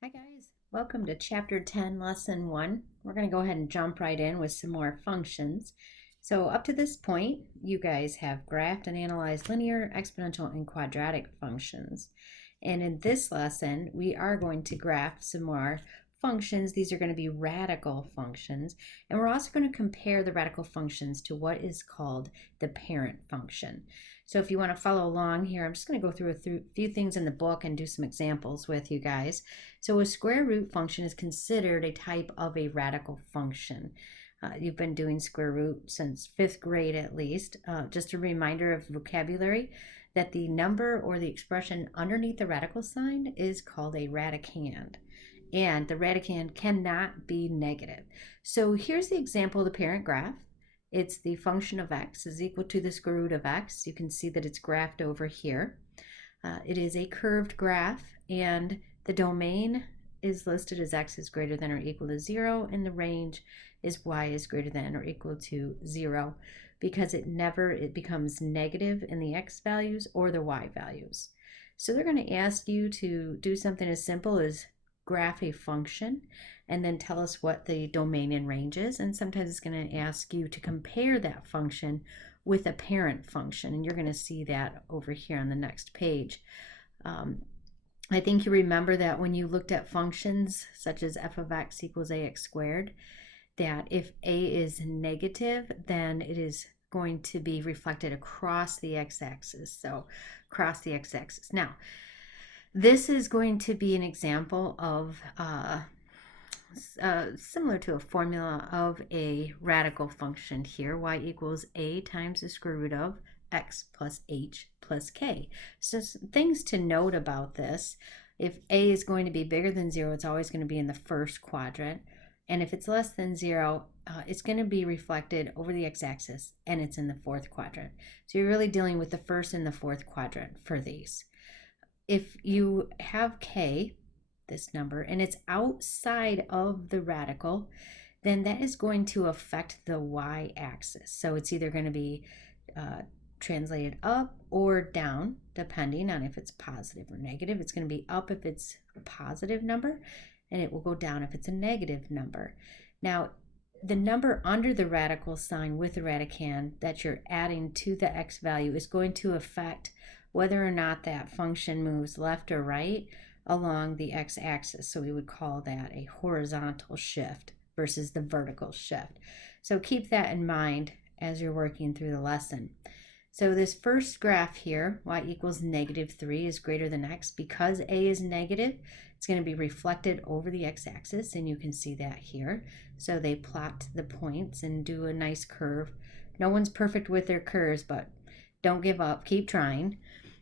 Hi guys, welcome to chapter 10, lesson 1. We're going to go ahead and jump right in with some more functions. So up to this point, you guys have graphed and analyzed linear, exponential, and quadratic functions. And in this lesson, we are going to graph some more functions. These are going to be radical functions. And we're also going to compare the radical functions to what is called the parent function. So if you want to follow along here, I'm just going to go through a few things in the book and do some examples with you guys. So a square root function is considered a type of a radical function. You've been doing square root since 5th grade at least. Just a reminder of vocabulary that the number or the expression underneath the radical sign is called a radicand. And the radicand cannot be negative. So here's the example of the parent graph. It's the function of x is equal to the square root of x. You can see that it's graphed over here. It is a curved graph, and the domain is listed as x is greater than or equal to 0, and the range is y is greater than or equal to 0, because it becomes negative in the x values or the y values. So they're going to ask you to do something as simple as graph a function and then tell us what the domain and range is. And sometimes it's going to ask you to compare that function with a parent function, and you're going to see that over here on the next page. I think you remember that when you looked at functions such as f of x equals ax squared, that if a is negative, then it is going to be reflected across the x-axis. So across the x-axis. Now, this is going to be an example of similar to a formula of a radical function here. Y equals a times the square root of x plus h plus k. So things to note about this: if a is going to be bigger than 0, it's always going to be in the first quadrant. And if it's less than 0, it's going to be reflected over the x-axis, and it's in the fourth quadrant. So you're really dealing with the first and the fourth quadrant for these. If you have k, this number, and it's outside of the radical, then that is going to affect the y-axis. So it's either going to be translated up or down, depending on if it's positive or negative. It's going to be up if it's a positive number, and it will go down if it's a negative number. Now, the number under the radical sign with the radicand that you're adding to the x value is going to affect whether or not that function moves left or right along the x-axis. So we would call that a horizontal shift versus the vertical shift. So keep that in mind as you're working through the lesson. So this first graph here, y equals -3, is greater than x. Because a is negative, it's going to be reflected over the x-axis, and you can see that here. So they plot the points and do a nice curve. No one's perfect with their curves, but don't give up. Keep trying.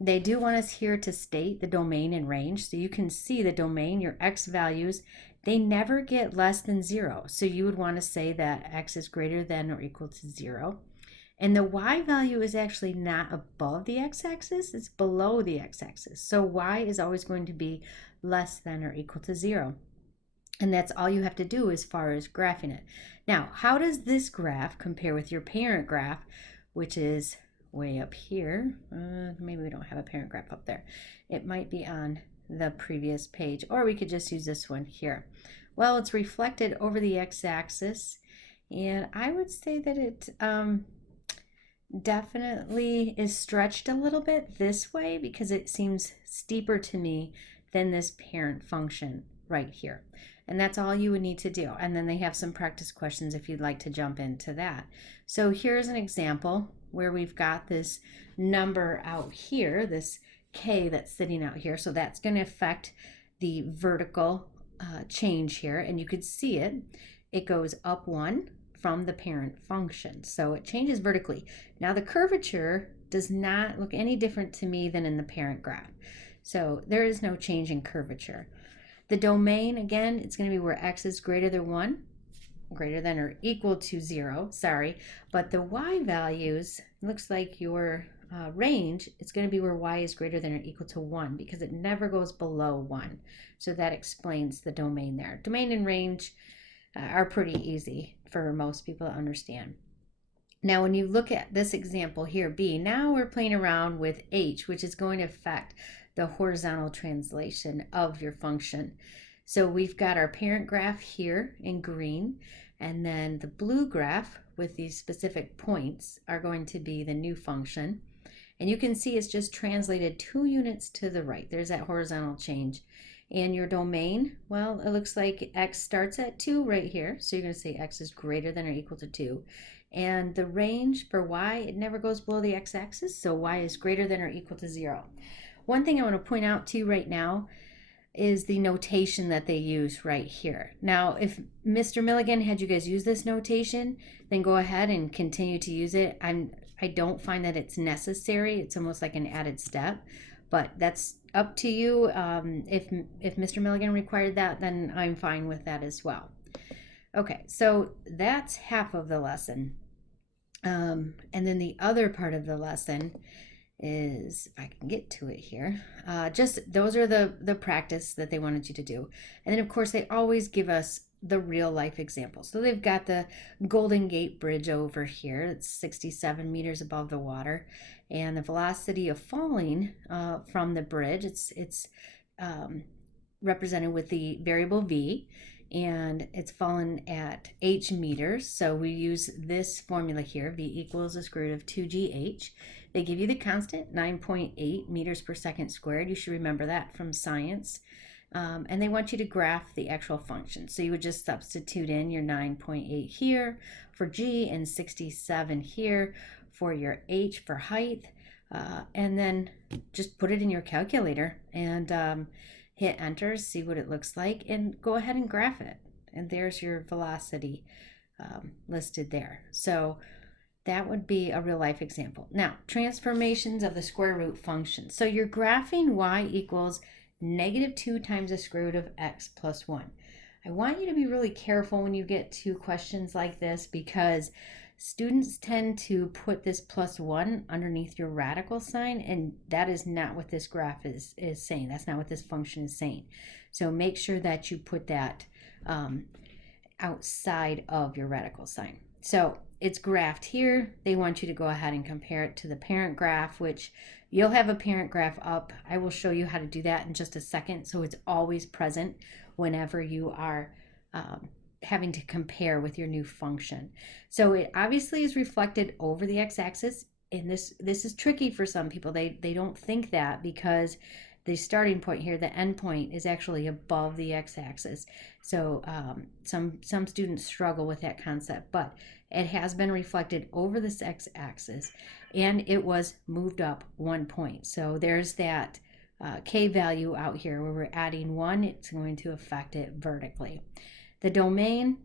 They do want us here to state the domain and range. So you can see the domain, your x values, they never get less than 0. So you would want to say that x is greater than or equal to 0. And the y value is actually not above the x-axis, it's below the x-axis. So y is always going to be less than or equal to 0. And that's all you have to do as far as graphing it. Now, how does this graph compare with your parent graph, which is way up here? Maybe we don't have a parent graph up there. It might be on the previous page, or we could just use this one here. Well, it's reflected over the x-axis, and I would say that it definitely is stretched a little bit this way because it seems steeper to me than this parent function right here. And that's all you would need to do. And then they have some practice questions if you'd like to jump into that. So here's an example where we've got this number out here, this k that's sitting out here. So that's going to affect the vertical change here. And you could see it. It goes up 1 from the parent function. So it changes vertically. Now the curvature does not look any different to me than in the parent graph. So there is no change in curvature. The domain, again, it's going to be where x is greater than 1, greater than or equal to 0, sorry. But the y values, looks like your range, it's going to be where y is greater than or equal to 1 because it never goes below 1. So that explains the domain there. Domain and range are pretty easy for most people to understand. Now, when you look at this example here, B, now we're playing around with H, which is going to affect the horizontal translation of your function. So we've got our parent graph here in green, and then the blue graph with these specific points are going to be the new function. And you can see it's just translated 2 units to the right. There's that horizontal change. And your domain, well, it looks like x starts at 2 right here. So you're going to say x is greater than or equal to 2. And the range for y, it never goes below the x-axis, so y is greater than or equal to 0. One thing I want to point out to you right now is the notation that they use right here. Now, if Mr. Milligan had you guys use this notation, then go ahead and continue to use it. I don't find that it's necessary. It's almost like an added step, but that's up to you. If Mr. Milligan required that, then I'm fine with that as well. Okay, so that's half of the lesson. And then the other part of the lesson is, if I can get to it here, just those are the practice that they wanted you to do. And then of course they always give us the real life example. So they've got the Golden Gate Bridge over here. It's 67 meters above the water, and the velocity of falling from the bridge, it's represented with the variable v, and it's fallen at h meters. So we use this formula here, v equals the square root of 2gh. They give you the constant, 9.8 meters per second squared. You should remember that from science. And they want you to graph the actual function. So you would just substitute in your 9.8 here for g and 67 here for your h for height. And then just put it in your calculator and hit enter, see what it looks like, and go ahead and graph it. And there's your velocity listed there. So that would be a real life example. Now, transformations of the square root function. So you're graphing y equals -2 times the square root of x plus 1. I want you to be really careful when you get to questions like this, because students tend to put this plus 1 underneath your radical sign, and that is not what this graph is saying. That's not what this function is saying. So make sure that you put that outside of your radical sign. So it's graphed here. They want you to go ahead and compare it to the parent graph, which you'll have a parent graph up. I will show you how to do that in just a second. So it's always present whenever you are having to compare with your new function. So it obviously is reflected over the x-axis, and this is tricky for some people. They don't think that, because the starting point here, the end point, is actually above the x-axis. So some students struggle with that concept, but it has been reflected over this x-axis, and it was moved up 1 point. So there's that k value out here where we're adding 1. It's going to affect it vertically. The domain,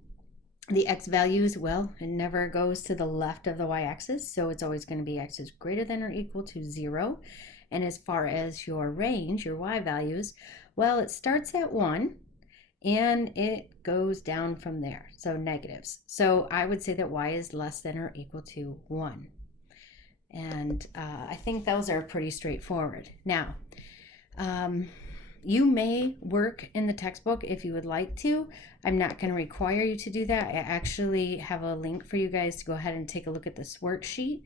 the x values, well, it never goes to the left of the y-axis, so it's always going to be x is greater than or equal to 0. And as far as your range, your y values, well, it starts at 1 and it goes down from there, so negatives. So I would say that y is less than or equal to 1. And I think those are pretty straightforward. Now, you may work in the textbook if you would like to. I'm not going to require you to do that. I actually have a link for you guys to go ahead and take a look at this worksheet.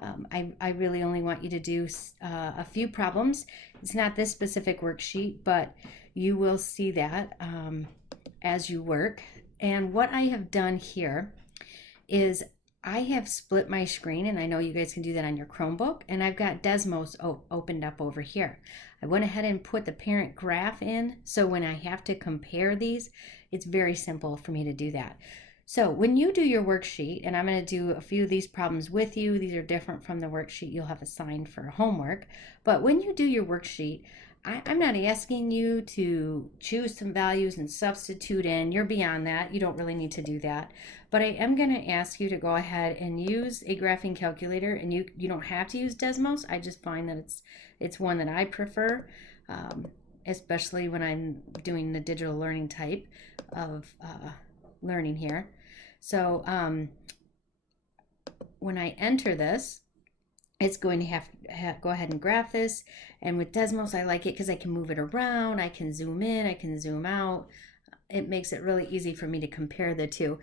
I really only want you to do a few problems. It's not this specific worksheet, but you will see that as you work. And what I have done here is I have split my screen, and I know you guys can do that on your Chromebook, and I've got Desmos opened up over here. I went ahead and put the parent graph in, so when I have to compare these, it's very simple for me to do that. So when you do your worksheet, and I'm going to do a few of these problems with you, these are different from the worksheet you'll have assigned for homework, but when you do your worksheet, I'm not asking you to choose some values and substitute in. You're beyond that. You don't really need to do that. But I am going to ask you to go ahead and use a graphing calculator, and you don't have to use Desmos. I just find that it's one that I prefer, especially when I'm doing the digital learning type of learning here. So when I enter this, it's going to have go ahead and graph this. And with Desmos, I like it because I can move it around, I can zoom in, I can zoom out. It makes it really easy for me to compare the two.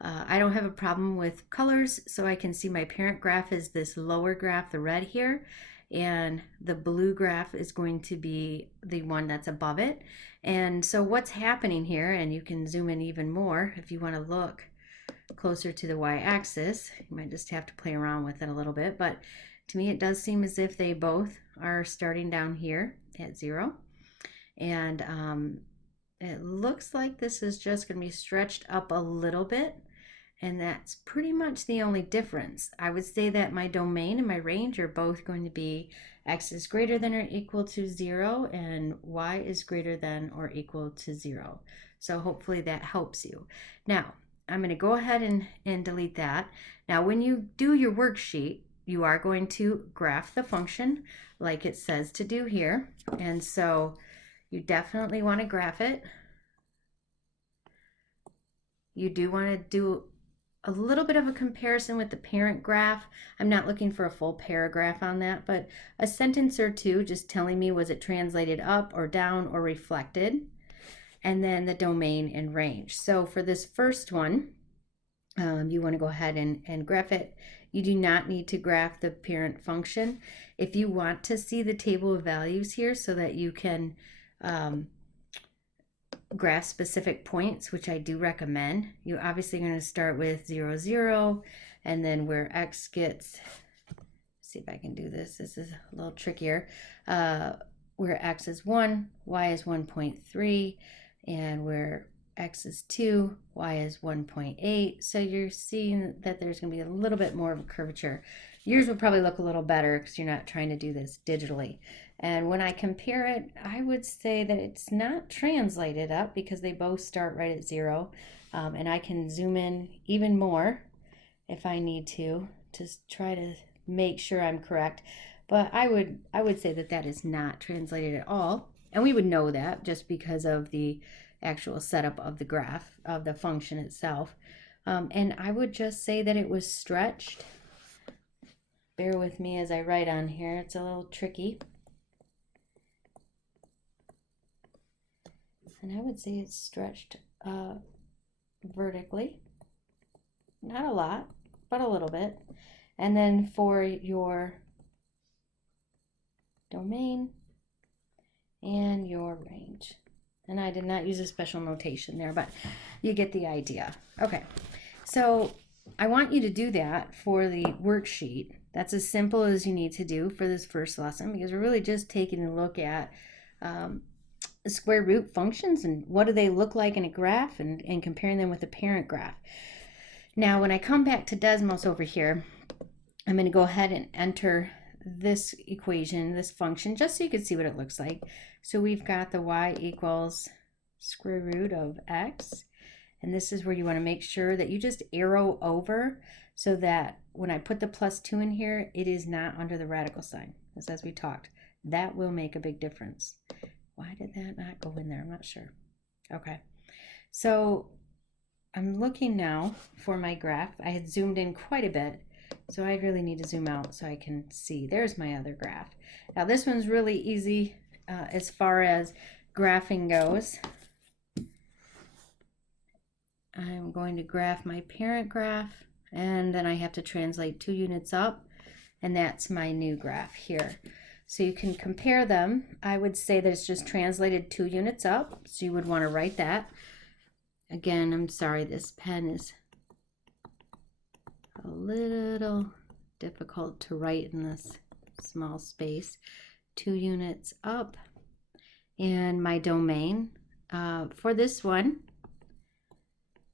I don't have a problem with colors, so I can see my parent graph is this lower graph, the red here, and the blue graph is going to be the one that's above it. And so what's happening here, and you can zoom in even more if you want to look closer to the y-axis. You might just have to play around with it a little bit, but to me it does seem as if they both are starting down here at 0. And it looks like this is just going to be stretched up a little bit, and that's pretty much the only difference. I would say that my domain and my range are both going to be x is greater than or equal to 0 and y is greater than or equal to 0. So hopefully that helps you. Now, I'm going to go ahead and delete that. Now, when you do your worksheet, you are going to graph the function like it says to do here. And so you definitely want to graph it. You do want to do a little bit of a comparison with the parent graph. I'm not looking for a full paragraph on that, but a sentence or two just telling me was it translated up or down or reflected, and then the domain and range. So for this first one, you want to go ahead and graph it. You do not need to graph the parent function. If you want to see the table of values here so that you can graph specific points, which I do recommend, you obviously are going to start with 0, 0, and then where x gets, see if I can do this, this is a little trickier, where x is 1, y is 1.3, and where x is 2, y is 1.8. So you're seeing that there's going to be a little bit more of a curvature. Yours will probably look a little better because you're not trying to do this digitally. And when I compare it, I would say that it's not translated up because they both start right at 0. And I can zoom in even more if I need to try to make sure I'm correct. But I would say that that is not translated at all. And we would know that just because of the actual setup of the graph, of the function itself. And I would just say that it was stretched. Bear with me as I write on here. It's a little tricky. And I would say it's stretched vertically. Not a lot, but a little bit. And then for your domain and your range. And I did not use a special notation there, but you get the idea. Okay, so I want you to do that for the worksheet. That's as simple as you need to do for this first lesson, because we're really just taking a look at square root functions and what do they look like in a graph, and comparing them with the parent graph. Now, when I come back to Desmos over here, I'm going to go ahead and enter this equation, this function, just so you can see what it looks like. So we've got the y equals square root of x, and this is where you want to make sure that you just arrow over so that when I put the +2 in here, it is not under the radical sign, as we talked. That will make a big difference. Why did that not go in there? I'm not sure. Okay, so I'm looking now for my graph. I had zoomed in quite a bit, so I really need to zoom out so I can see. There's my other graph. Now this one's really easy as far as graphing goes. I'm going to graph my parent graph, and then I have to translate 2 units up, and that's my new graph here. So you can compare them. I would say that it's just translated 2 units up, so you would want to write that. Again, I'm sorry, this pen is a little difficult to write in this small space. 2 units up, and my domain for this one,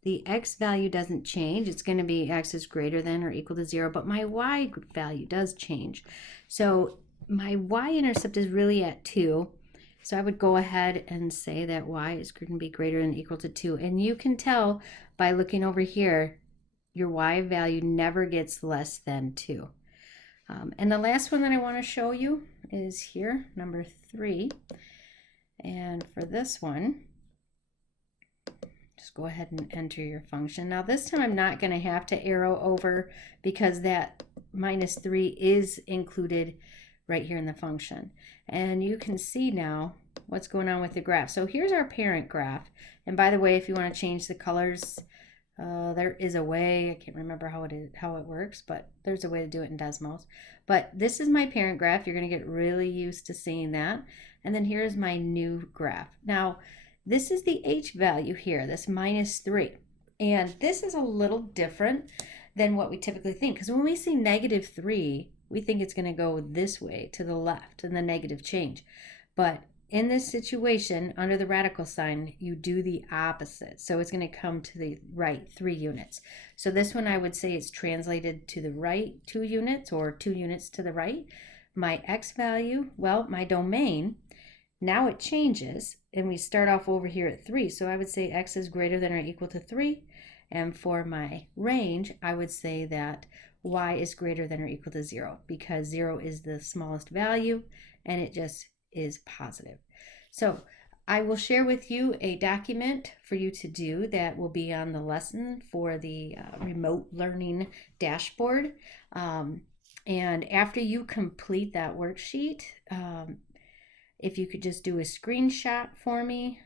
the x value doesn't change. It's going to be x is greater than or equal to 0, but my y value does change. So my y-intercept is really at 2. So I would go ahead and say that y is going to be greater than or equal to 2. And you can tell by looking over here, your y value never gets less than 2. And the last one that I want to show you is here, number 3. And for this one, just go ahead and enter your function. Now this time I'm not going to have to arrow over because that -3 is included right here in the function. And you can see now what's going on with the graph. So here's our parent graph. And by the way, if you want to change the colors, there is a way. I can't remember how it works, but there's a way to do it in Desmos. But this is my parent graph. You're going to get really used to seeing that. And then here's my new graph. Now, this is the h value here, this -3. And this is a little different than what we typically think, because when we see -3, we think it's going to go this way to the left and the negative change. But in this situation, under the radical sign, you do the opposite. So it's going to come to the right 3 units. So this one, I would say it's translated to the right 2 units, or 2 units to the right. My x value, well, my domain, now it changes, and we start off over here at 3. So I would say x is greater than or equal to 3. And for my range, I would say that y is greater than or equal to 0, because 0 is the smallest value, and it just is positive. So I will share with you a document for you to do that will be on the lesson for the remote learning dashboard. And after you complete that worksheet, if you could just do a screenshot for me.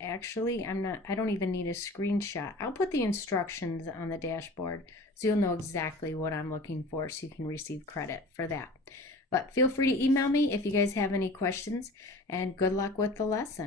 Actually, I don't even need a screenshot. I'll put the instructions on the dashboard so you'll know exactly what I'm looking for, so you can receive credit for that. But feel free to email me if you guys have any questions, and good luck with the lesson.